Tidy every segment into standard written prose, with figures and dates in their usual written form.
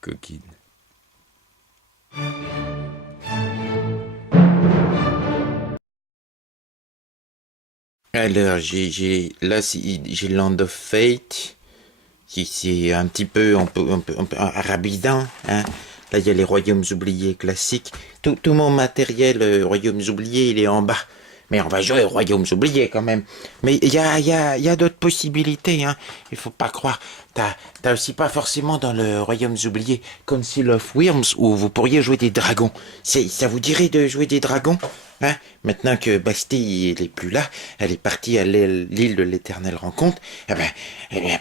Coquine. Alors, j'ai Land of Fate, qui c'est un petit peu, un peu arabisant, hein. Là, il y a les Royaumes oubliés classiques. Tout mon matériel Royaumes oubliés, il est en bas. Mais on va jouer aux Royaumes oubliés quand même. Mais il y a d'autres possibilités, hein. Il faut pas croire. T'as aussi pas forcément dans le Royaumes oubliés Council of Worms où vous pourriez jouer des dragons. Ça vous dirait de jouer des dragons? Hein? Maintenant que Bastille elle est plus là, elle est partie à l'île de l'Éternelle Rencontre, eh ben,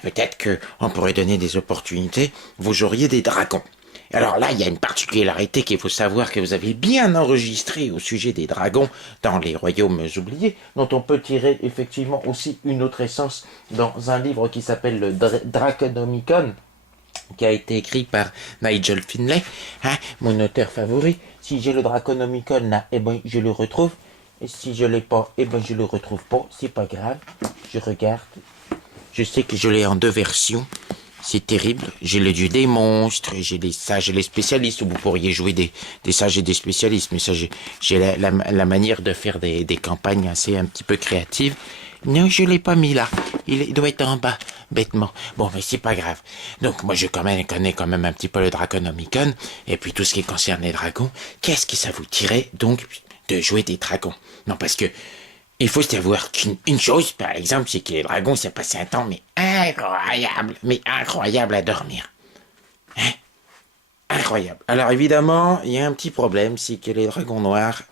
peut-être que on pourrait donner des opportunités. Vous joueriez des dragons. Alors là, il y a une particularité qu'il faut savoir que vous avez bien enregistré au sujet des dragons dans les royaumes oubliés, dont on peut tirer effectivement aussi une autre essence dans un livre qui s'appelle le Draconomicon, qui a été écrit par Nigel Finlay, hein, mon auteur favori. Si j'ai le Draconomicon là, eh ben je le retrouve. Et si je l'ai pas, eh ben je le retrouve pas. C'est pas grave. Je regarde. Je sais que je l'ai en deux versions. C'est terrible. J'ai le dieu des monstres, j'ai les sages et les spécialistes, où vous pourriez jouer des sages et des spécialistes. Mais ça, j'ai la manière de faire des campagnes assez un petit peu créatives. Non, je l'ai pas mis là. Il doit être en bas, bêtement. Bon, mais c'est pas grave. Donc, moi, je connais quand même un petit peu le Draconomicon, et puis tout ce qui concerne les dragons. Qu'est-ce que ça vous tirait, donc, de jouer des dragons? Non, parce que il faut savoir qu'une chose, par exemple, c'est que les dragons, ça passe un temps, mais incroyable à dormir. Hein? Incroyable. Alors évidemment, il y a un petit problème, c'est que les dragons noirs,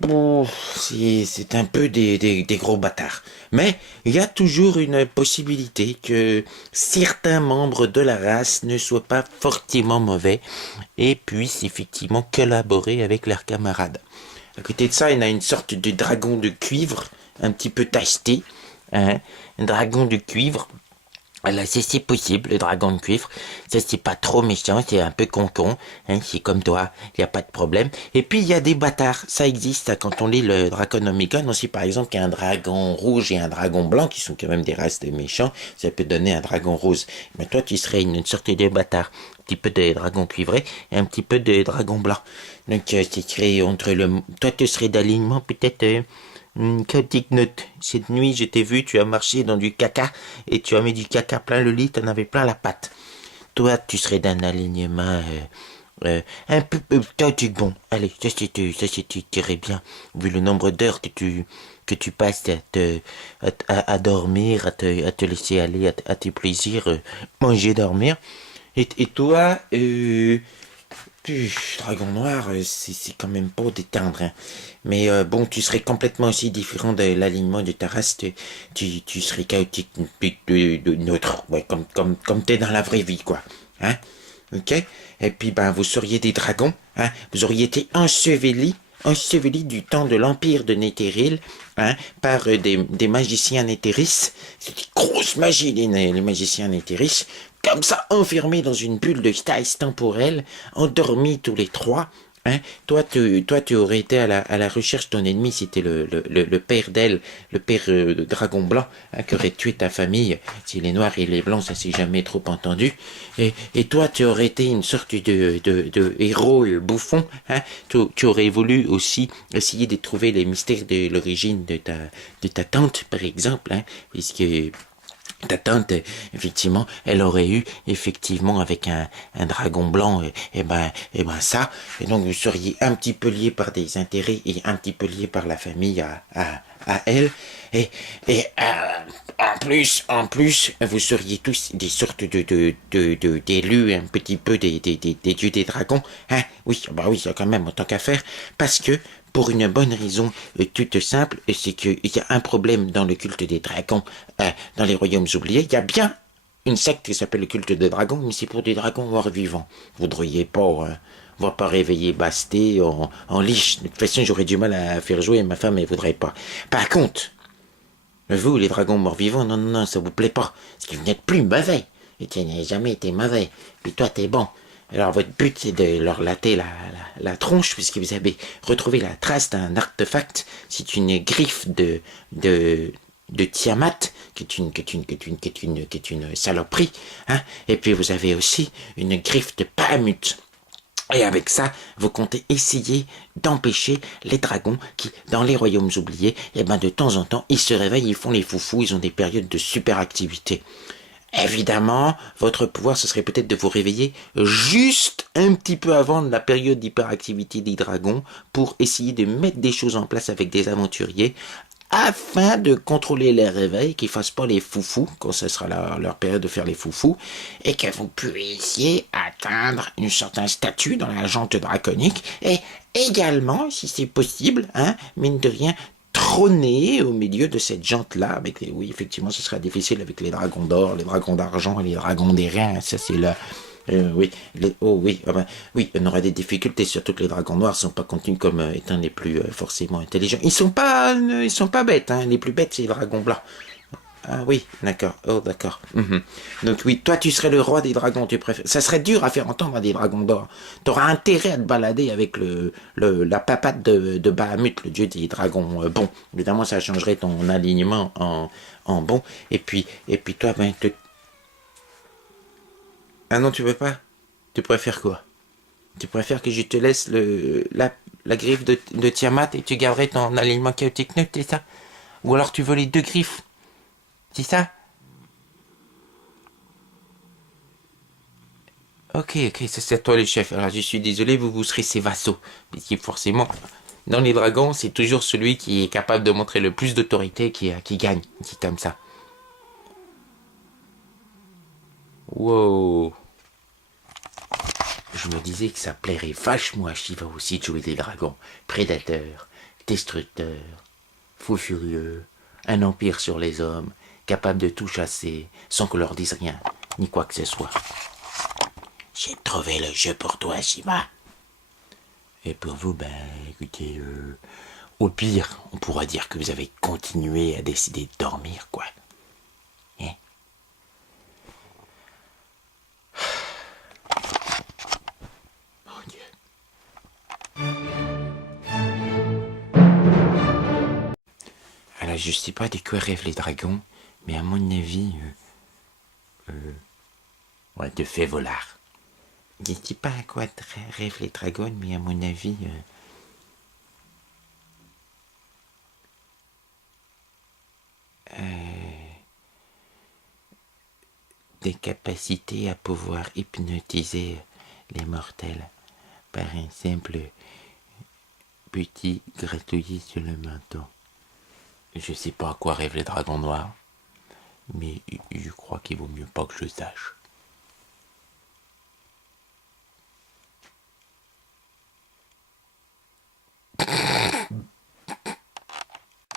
bon, c'est un peu des gros bâtards. Mais il y a toujours une possibilité que certains membres de la race ne soient pas fortement mauvais et puissent effectivement collaborer avec leurs camarades. À côté de ça, il y a une sorte de dragon de cuivre, un petit peu tacheté. Hein, un dragon de cuivre. Là, c'est possible, le dragon de cuivre. Ça, c'est pas trop méchant, c'est un peu concon. Hein, c'est comme toi, il n'y a pas de problème. Et puis, il y a des bâtards. Ça existe, hein, quand on lit le Draconomicon. On sait, par exemple, qu'il y a un dragon rouge et un dragon blanc, qui sont quand même des races de méchants. Ça peut donner un dragon rose. Mais toi, tu serais une sorte de bâtard. Un petit peu de dragon cuivré et un petit peu de dragon blanc. Donc, c'est créé entre le... Toi, tu serais d'alignement, peut-être... Chaotic Note, cette nuit je t'ai vu, tu as marché dans du caca et tu as mis du caca plein le lit, t'en avais plein la patte. Toi, tu serais d'un alignement un peu chaotique. Bon, allez, ça tu dirais bien, vu le nombre d'heures que tu passes à dormir, à te laisser aller à tes plaisirs, manger, dormir. Et toi, Dragon Noir, c'est quand même pas détendre, hein. Mais bon, tu serais complètement aussi différent de l'alignement de ta race. Tu serais chaotique, neutre, ouais, comme t'es dans la vraie vie, quoi. Hein? Ok? Et puis, ben, vous seriez des dragons, hein? Vous auriez été ensevelis du temps de l'Empire de Netheril, hein, par des magiciens Nethéris. C'est des grosses magies, les magiciens Nethéris. Comme ça, enfermés dans une bulle de space temporelle, endormis tous les trois. Hein, toi, tu aurais été à la recherche. Ton ennemi, c'était le père d'elle, le père de Dragon Blanc, hein, qui aurait tué ta famille. Si les noirs et les blancs, ça s'est jamais trop entendu. Et toi, tu aurais été une sorte de héros bouffon. Hein, tu aurais voulu aussi essayer de trouver les mystères de l'origine de ta tante, par exemple, hein, puisque ta tante, effectivement, elle aurait eu, effectivement, avec un dragon blanc, et ben ça. Et donc, vous seriez un petit peu liés par des intérêts et un petit peu liés par la famille à elle. Et en plus, vous seriez tous des sortes d'élus, un petit peu des dieux des dragons. Hein? Oui, bah oui, quand même, autant qu'à faire. Parce que, pour une bonne raison toute simple, c'est qu'il y a un problème dans le culte des dragons, dans les royaumes oubliés. Il y a bien une secte qui s'appelle le culte des dragons, mais c'est pour des dragons morts vivants. Vous voudriez pas, on va pas réveiller Basté en liche. De toute façon, j'aurais du mal à faire jouer, ma femme, elle voudrait pas. Par contre, vous, les dragons morts vivants, non, non, non, ça vous plaît pas. Parce que vous n'êtes plus mauvais. Et tu n'as jamais été mauvais. Puis toi, t'es bon. Alors votre but c'est de leur latter la tronche puisque vous avez retrouvé la trace d'un artefact. C'est une griffe de de Tiamat, qui est une saloperie, hein. Et puis vous avez aussi une griffe de Bahamut. Et avec ça, vous comptez essayer d'empêcher les dragons qui, dans les royaumes oubliés, de temps en temps, ils se réveillent, ils font les foufous, ils ont des périodes de superactivité. Évidemment, votre pouvoir, ce serait peut-être de vous réveiller juste un petit peu avant la période d'hyperactivité des dragons pour essayer de mettre des choses en place avec des aventuriers afin de contrôler les réveils, qu'ils fassent pas les foufous quand ce sera leur période de faire les foufous et que vous puissiez atteindre une certaine statut dans la jante draconique et également, si c'est possible, mine de rien, trôner au milieu de cette jante-là. Oui, effectivement, ce sera difficile avec les dragons d'or, les dragons d'argent et les dragons d'airain. Ça, c'est là. Oui, oui, on aura des difficultés, surtout que les dragons noirs sont pas contenus comme étant les plus forcément intelligents. Ils sont pas bêtes, hein. Les plus bêtes, c'est les dragons blancs. Ah oui, d'accord. Oh, d'accord. Donc oui, toi, tu serais le roi des dragons, tu préfères. Ça serait dur à faire entendre à des dragons d'or. T'auras intérêt à te balader avec la papate de Bahamut, le dieu des dragons. Bon, évidemment, ça changerait ton alignement en bon. Et puis toi, ah non, tu veux pas. Tu préfères quoi? Tu préfères que je te laisse la griffe de Tiamat et tu garderais ton alignement chaotique neutre, c'est ça? Ou alors tu veux les deux griffes? C'est ça? Ok, ça c'est à toi le chef. Alors je suis désolé, vous serez ses vassaux. Puisque forcément, dans les dragons, c'est toujours celui qui est capable de montrer le plus d'autorité qui gagne. C'est comme ça. Wow. Je me disais que ça plairait vachement à Shiva aussi de jouer des dragons. Prédateurs, destructeurs, fous furieux, un empire sur les hommes, capable de tout chasser sans qu'on leur dise rien, ni quoi que ce soit. J'ai trouvé le jeu pour toi, Shiva. Et pour vous, écoutez, au pire, on pourra dire que vous avez continué à décider de dormir, quoi. Hein? Mon Dieu. Alors, je sais pas de quoi rêvent les dragons, mais à mon avis, ouais, de fait volard. Je ne sais pas à quoi rêvent les dragons, mais à mon avis, des capacités à pouvoir hypnotiser les mortels par un simple petit gratouillis sur le menton. Je sais pas à quoi rêvent les dragons noirs, mais je crois qu'il vaut mieux pas que je sache.